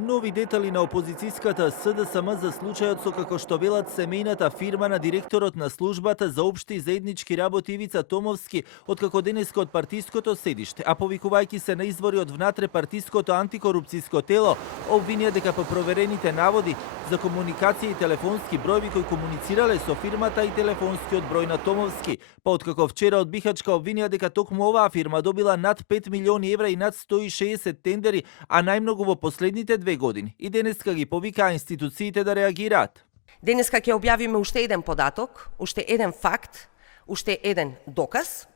Нови детали на опозицијската СДСМ за случајот со, како што велат, семејната фирма на директорот на службата за општи и заеднички работи Ивица Томовски, откако денеска од партиското седиште, а повикувајќи се на извори од внатре партиското антикорупцијско тело, обвинија дека по проверените наводи за комуникација и телефонски бројби кои комуницирале со фирмата и телефонскиот број на Томовски, па откако вчера од Бихачка обвинија дека токму оваа фирма добила над 5 милиони евра и над 160 тендери, а најмногу во последните 2 години. И денеска ги повикаа институциите да реагираат. Денеска ќе објавиме уште еден податок, уште еден факт, уште еден доказ.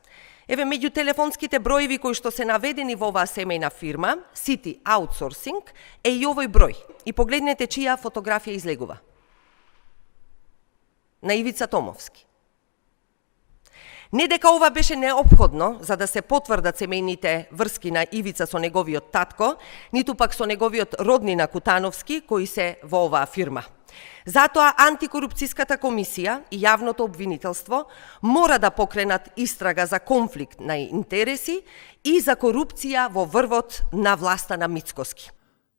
Еве, меѓу телефонските броеви кои што се наведени во оваа семејна фирма, City Outsourcing, е и овој број. И погледнете чија фотографија излегува. На Ивица Томовски. Не дека ова беше неопходно за да се потврдат семејните врски на Ивица со неговиот татко, ниту пак со неговиот роднина Кутановски, кои се во оваа фирма. Затоа антикорупцијската комисија и јавното обвинителство мора да покренат истрага за конфликт на интереси и за корупција во врвот на власта на Мицкоски.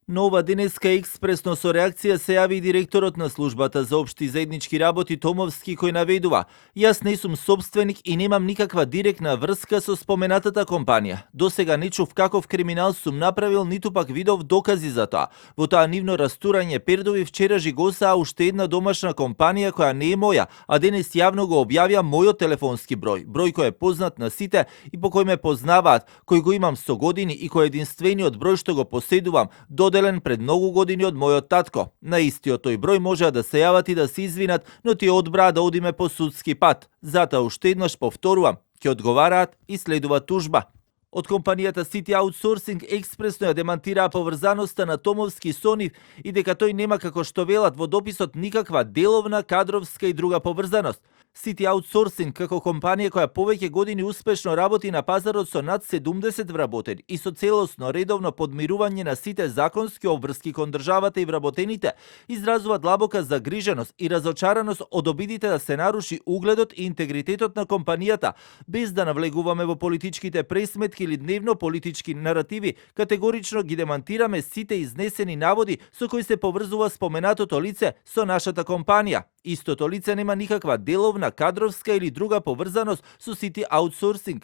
Но ова денеска експресно со реакција се јави и директорот на службата за општи заеднички работи Томовски, кој наведува: "Јас не сум собственик и немам никаква директна врска со споменатата компанија. Досега не чув каков криминал сум направил, ниту пак видов докази за тоа. Во тоа нивно растурање пердови вчера жигосаа уште една домашна компанија која не е моја, а денес јавно го објавија мојот телефонски број, број кој е познат на сите и по кој ме познаваат, кој го имам со години и кој е единствениот број што го поседувам, доделен пред многу години од мојот татко. На истиот тој број можеа да се јават и да се извинат, но тие одбраа да одиме по судски пат. Затоа уште еднаш повторувам, ќе одговараат и следува тужба." Од компанијата City Outsourcing експресно ја демантираа поврзаноста на Томовски со нив и дека тој нема, како што велат во дописот, никаква деловна, кадровска и друга поврзаност. City Outsourcing, како компанија која повеќе години успешно работи на пазарот со над 70 вработени и со целосно редовно подмирување на сите законски обврски кон државата и вработените, изразува длабока загриженост и разочараност од обидите да се наруши угледот и интегритетот на компанијата. Без да навлегуваме во политичките пресметки или дневно политички наративи, категорично ги демантираме сите изнесени наводи со кои се поврзува споменатото лице со нашата компанија. Истото лице нема никаква деловна, кадровска или друга поврзаност со City Outsourcing.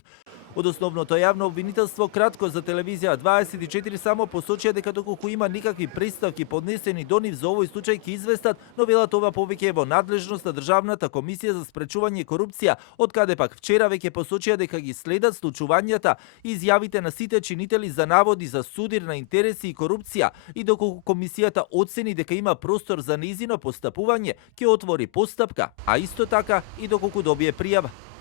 Од основното јавно обвинителство кратко за телевизија 24 само посочија дека доколку има никакви представки поднесени до нив за овој случај ќе известат, но велат ова повеќе е во надлежност на Државната комисија за спречување корупција, од каде пак вчера веќе посочија дека ги следат случувањата и изјавите на сите чинители за наводи за судир на интереси и корупција, и доколку комисијата оцени дека има простор за нејзино постапување, ќе отвори постапка, а исто така и доколку добие пријава.